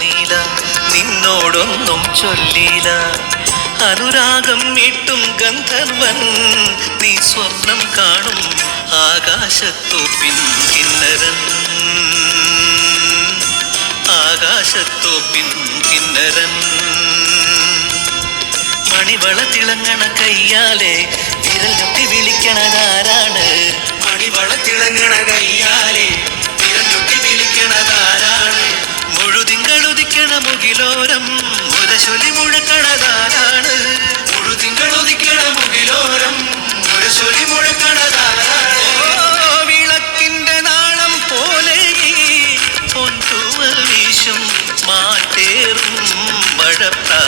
തോന്നിയില്ല, നിന്നോടൊന്നും ചൊല്ലിയില്ല. അനുരാഗം മീട്ടും ഗന്ധർവൻ നീ, സ്വർണം കാണും ആകാശത്തോപ്പിൻ കിന്നരൻ, ആകാശത്തോപ്പിൻ കിന്നരൻ. മണിവള തിളങ്ങണ കയ്യാലെ വിരൽ ഞൊട്ടി വിളിക്കണതാരാണ്? മണിവള തിളങ്ങണ കയ്യാലെ വിരൽ ഞൊട്ടി വിളിക്കണതാരാണ്? മുഴുതിങ്കളുദിക്കണ മുകിലോരം മുരശൊലി മുഴക്കണതാരാണ്? മുഴുതിങ്കളുദിക്കണ മുകിലോരം മുരശൊലി മുഴക്കണതാരാണ്? വിളക്കിന്റെ നാളം പോലെ പൊൻതൂവൽ വീശും മാറ്റേറും മഴപ്രാ